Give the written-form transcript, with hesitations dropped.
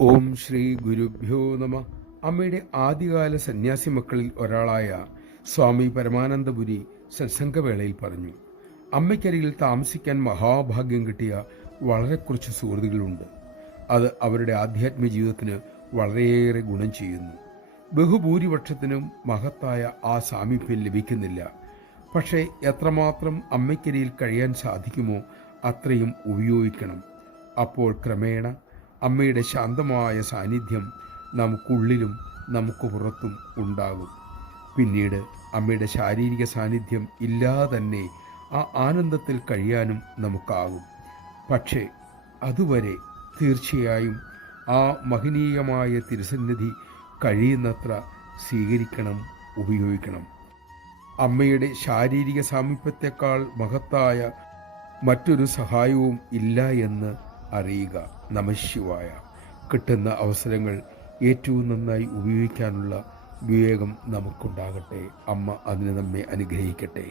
ഓം ശ്രീ ഗുരുഭ്യോ നമ. അമ്മയുടെ ആദ്യകാല സന്യാസി മക്കളിൽ ഒരാളായ സ്വാമി പരമാനന്ദപുരി സത്സംഗവേളയിൽ പറഞ്ഞു, അമ്മയ്ക്കരികിൽ താമസിക്കാൻ മഹാഭാഗ്യം കിട്ടിയ വളരെ കുറച്ച് സുഹൃത്തുക്കളുണ്ട്. അത് അവരുടെ ആധ്യാത്മിക ജീവിതത്തിന് വളരെയേറെ ഗുണം ചെയ്യുന്നു. ബഹുഭൂരിപക്ഷത്തിനും മഹത്തായ ആ സാമീപ്യം ലഭിക്കുന്നില്ല. പക്ഷേ എത്രമാത്രം അമ്മയ്ക്കരിയിൽ കഴിയാൻ സാധിക്കുമോ അത്രയും ഉപയോഗിക്കണം. അപ്പോൾ ക്രമേണ അമ്മയുടെ ശാന്തമായ സാന്നിധ്യം നമുക്കുള്ളിലും നമുക്ക് പുറത്തും ഉണ്ടാകും. പിന്നീട് അമ്മയുടെ ശാരീരിക സാന്നിധ്യം ഇല്ലാതെ തന്നെ ആ ആനന്ദത്തിൽ കഴിയാനും നമുക്കാകും. പക്ഷേ അതുവരെ തീർച്ചയായും ആ മഹനീയമായ തിരുസന്നിധി കഴിയുന്നത്ര സ്വീകരിക്കണം, ഉപയോഗിക്കണം. അമ്മയുടെ ശാരീരിക സാമീപ്യത്തെക്കാൾ മഹത്തായ മറ്റൊരു സഹായവും ഇല്ല എന്ന് അറിയുക. നമഃശിവായ. കിട്ടുന്ന അവസരങ്ങൾ ഏറ്റവും നന്നായി ഉപയോഗിക്കാനുള്ള വിവേകം നമുക്കുണ്ടാകട്ടെ. അമ്മ അതിന് നമ്മെ അനുഗ്രഹിക്കട്ടെ.